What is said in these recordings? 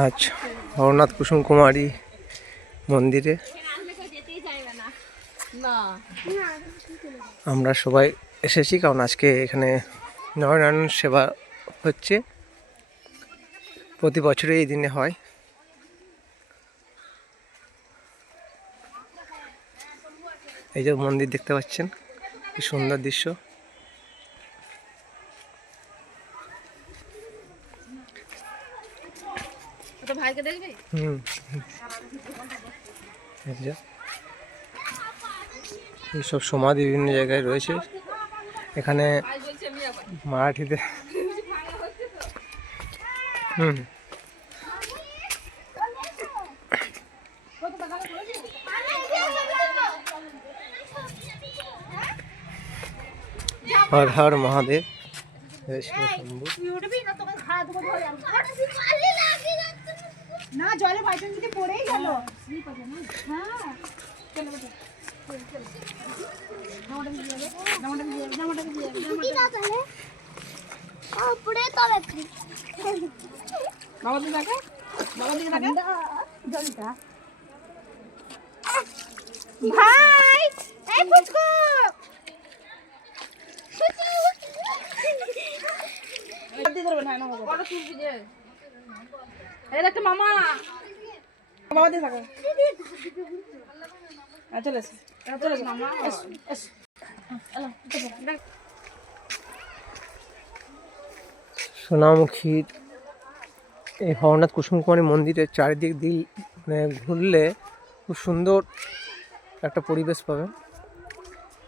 আজ হরনাথ কুসুম কুমারী মন্দিরে আমরা সবাই এসেছি, কারণ আজকে এখানে নরনারায়ণ সেবা হচ্ছে। প্রতি বছরই এই দিনে হয়। এই যে মন্দির দেখতে পাচ্ছেন, কি সুন্দর দৃশ্য। এইসব সমাধি বিভিন্ন জায়গায় রয়েছে। এখানে মারাঠিতে হর হর মহাদেব, না জলে ভাইজন যদি পড়েই গেল। ভাই এই ফুচকু মামা বাবা দিয়ে থাকো। সোনামুখীর এই হরনাথ কুসুম কুমারী মন্দিরের চারিদিক ঘুরলে খুব সুন্দর একটা পরিবেশ পাবে।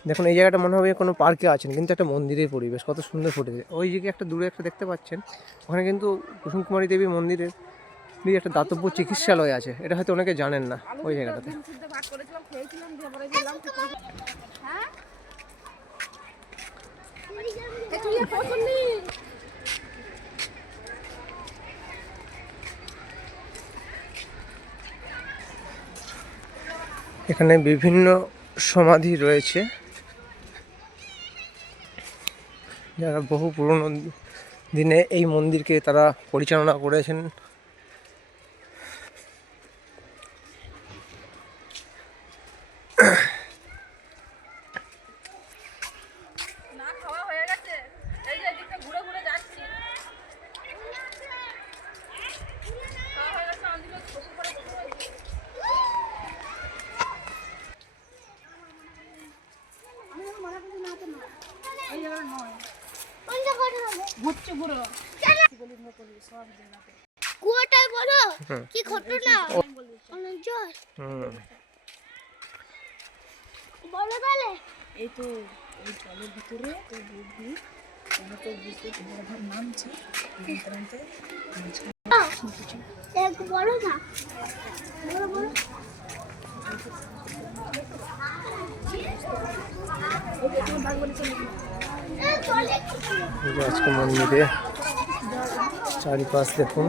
দেখুন, এই জায়গাটা মনে হবে কোনো পার্কে আছেন, কিন্তু একটা মন্দিরের পরিবেশ কত সুন্দর ফুটেছে। ওই দিকে একটা দূরে একটা দেখতে পাচ্ছেন, ওখানে কিন্তু কুসুম কুমারী দেবী মন্দিরের একটা দাতব্য চিকিৎসালয় আছে। এটা হয়তো অনেকে জানেন না। ওই জায়গাটাতে এখানে বিভিন্ন সমাধি রয়েছে, যারা বহু পুরনো দিনে এই মন্দিরকে তারা পরিচালনা করেছেন। কুয়াটাই বড় কি ঘটনা না অনেক জল বলো তাহলে। এই তো এই জলের ভিতরে ওই বুদ্ধি তো বুঝতে বড় নামছে এক বড় না বড় বড় আজকে মন্দিরে চারিপাশ দেখুন।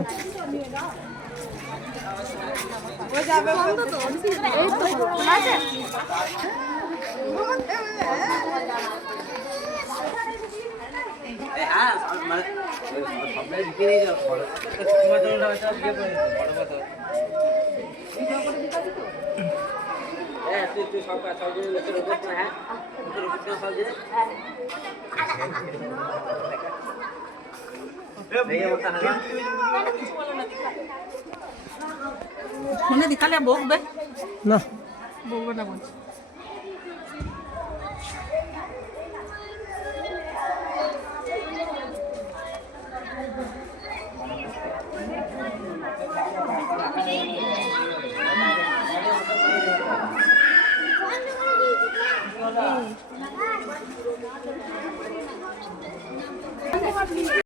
ফোনে দেখালে বকবে না, বকবে না বলছি।